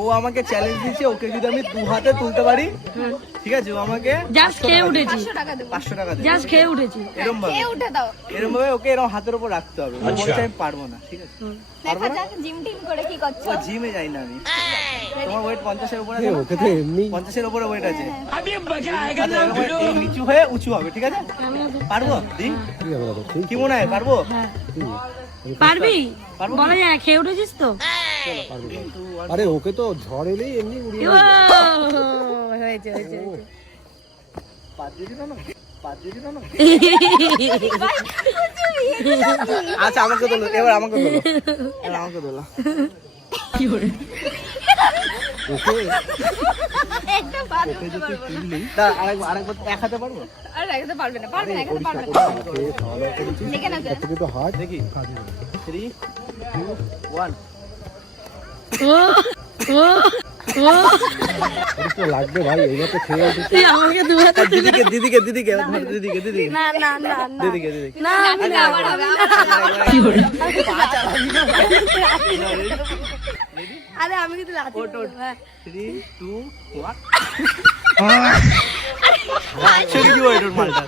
ও আমাকে চ্যালেঞ্জ দিয়েছে, ওকে যদি আমি 2 হাতে তুলতে পারি, ঠিক আছে, ও আমাকে জাস্ট খেয়ে উঠেছি, 500 টাকা দেবে। জাস্ট খেয়ে উঠেছি, এরকম ভাবে এরকম ভাবে ওকে এরকম হাতের উপর রাখতে হবে। ও বলছে আমি পারবো না, ঠিক আছে? দেখা যাক জিম টিম করে কি করছো। ও জিমে যাই না আমি। তোমার ওয়েট 50 এর উপরে আছে? ওকে তো এমনি 50 এর উপরে ওয়েট আছে। আবে মজা আয়েগা না। এই নিচু হয়ে উঁচু হবে, ঠিক আছে? পারবো? দি কি মনে হয় পারবো? পারবি? বলা যায় না, খেয়ে উঠেছিস তো। আরে ওকে তো ঝড় এলেই এমনি উড়িয়ে হয়েছে হয়েছে হয়েছে। পাঁচ দিদি না আচ্ছা আমাকে তোলো, এবার আমাকে তোলো, এবার আমাকে তোলো। কি করে একটা বাদ ওকে যদি তুললি আরেকবার এক হাতে পারবো? আর রাখতে পারবে না, পারবে না, রাখতে পারবে না। দেখে না যে তো হার্ট দেখি 3 2 1 লাগবে ভাই, এইটা তো খেয়ে উঠেছে। তুই আমাকে 2 হাতে দিদিকে দিদিকে দিদিকে দিদিকে না না না না দিদিকে না আমি না আবার হবে। কি করে আরে আমি কিন্তু লাথি ওট ওট হ্যাঁ 3 2 1 ছেড়ে দিও এটার মালটা।